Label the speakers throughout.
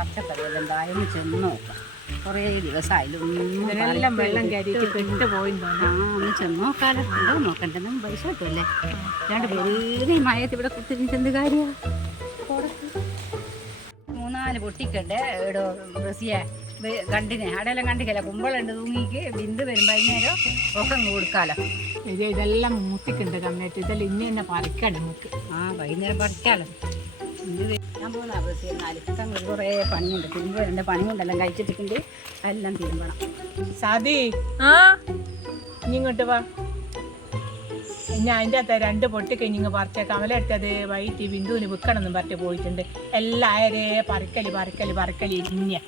Speaker 1: പച്ചക്കറി എല്ലാം എന്തായാലും ചെന്ന് നോക്കാം. കുറേ ദിവസമായാലും
Speaker 2: ഇതിനെല്ലാം വെള്ളം
Speaker 1: പറിക്കരുത്.
Speaker 2: കയറിയിട്ട് പോയിട്ടുണ്ട്.
Speaker 1: ആ ഒന്ന് ചെന്ന് നോക്കാലോ. ഉണ്ടോ നോക്കണ്ടേ? നമ്മൾ പൈസ കിട്ടുമല്ലേ രണ്ട് വെറുതെ മയത്ത് ഇവിടെ കുത്തിരിഞ്ഞിട്ട് എന്ത് കാര്യമാണ് മൂന്നാൽ പൊട്ടിക്കണ്ടേ. ഇവിടെ റസിയെ കണ്ടിനെ. അവിടെയെല്ലാം കണ്ടിക്കല്ല? കുമ്പളുണ്ട് തൂങ്ങിക്ക്. ബിന്ദു വരുമ്പോൾ അതിനേരം ഒക്കെ കൊടുക്കാലോ.
Speaker 2: ഇതെല്ലാം മൂത്തിക്കുണ്ട് കമ്മിയായിട്ട് ഇതെല്ലാം ഇനി തന്നെ നമുക്ക്.
Speaker 1: ആ വൈകുന്നേരം പറിക്കാലോ. ഞാൻ പോകുന്ന. റസിയെ നാലിപ്പം കുറേ പണിയുണ്ട്. തിരുമ്പ് വരണ്ട പണിയുണ്ടെല്ലാം. കഴിച്ചിട്ടുണ്ട് എല്ലാം തിരുമ്പണം.
Speaker 2: സതി ആ? ഇങ്ങോട്ട് വാ. ഞാൻ അതിന്റെ അകത്ത് രണ്ട് പൊട്ടി കഴിഞ്ഞ് പറിച്ച കമലെടുത്തത് വൈറ്റ് ബിന്ദുവിന് വിൽക്കണം എന്നും പറഞ്ഞിട്ട് പോയിട്ടുണ്ട്. എല്ലാം പറക്കൽ പറിക്കൽ പറിക്കൽ ഇഞ്ഞ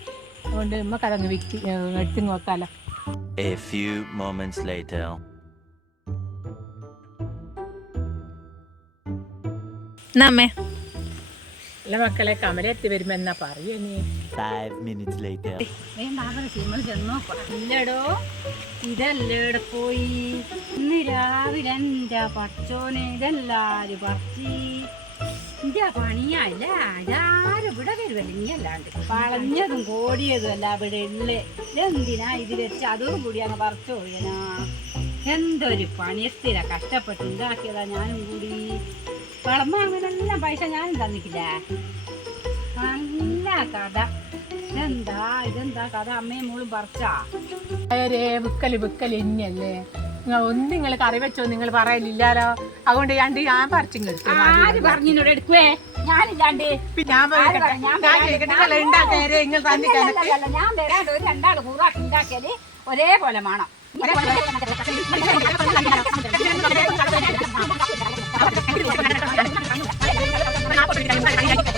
Speaker 2: അതുകൊണ്ട് നമുക്ക് അതങ്ങ് വിറ്റ് എടുത്ത് നോക്കാലോ.
Speaker 3: A few moments later.
Speaker 2: നമ്മേ. അല്ല മക്കളെ കമല എത്തി വരുമെന്നാ പറയൂ നീ
Speaker 1: ഇല്ലടോ ഇതല്ലേടെ പോയി. ഇന്ന് രാവിലെ എന്റെ പച്ചോനെ ഇതെല്ലാരും പറിച്ച്. എന്റെ പണിയല്ല ഇതാരും ഇവിടെ വരുമല്ല ഇനിയല്ലാണ്ട് വളഞ്ഞതും കോടിയതും അല്ല ഇവിടെ ഉള്ളേ. ഇതെന്തിനാ ഇത് വെച്ച് അതും കൂടി അങ്ങ് പറിച്ചു പോയനാ എന്തൊരു പണിയസ്ഥിര കഷ്ടപ്പെട്ട് ഉണ്ടാക്കിയതാ ഞാനും കൂടി. വളം പൈസ ഞാൻ തന്നിക്കില്ല നല്ല കഥ. ഇതെന്താ? ഇതെന്താ കഥ? അമ്മയും മോളും പറിച്ചാ?
Speaker 2: വിക്കൽ വിക്കൽ ഇനിയല്ലേ? നിങ്ങൾ ഒന്നും നിങ്ങൾ കറി വെച്ചോ നിങ്ങൾ പറയലില്ലാലോ? അതുകൊണ്ട് ഞാൻ ഞാൻ പറിച്ചിങ്ങെടുത്തു
Speaker 1: ആര് പറഞ്ഞിനോട് എടുക്കുവേ? ഞാനില്ലാണ്ട്.
Speaker 2: ഞാൻ നിങ്ങൾ തന്നെ
Speaker 1: ഞാൻ വരാണ്ട്. ഒരു രണ്ടാൾ കൂറാക്കി ഉണ്ടാക്കിയാൽ ഒരേപോലെ വേണം.
Speaker 2: 给大家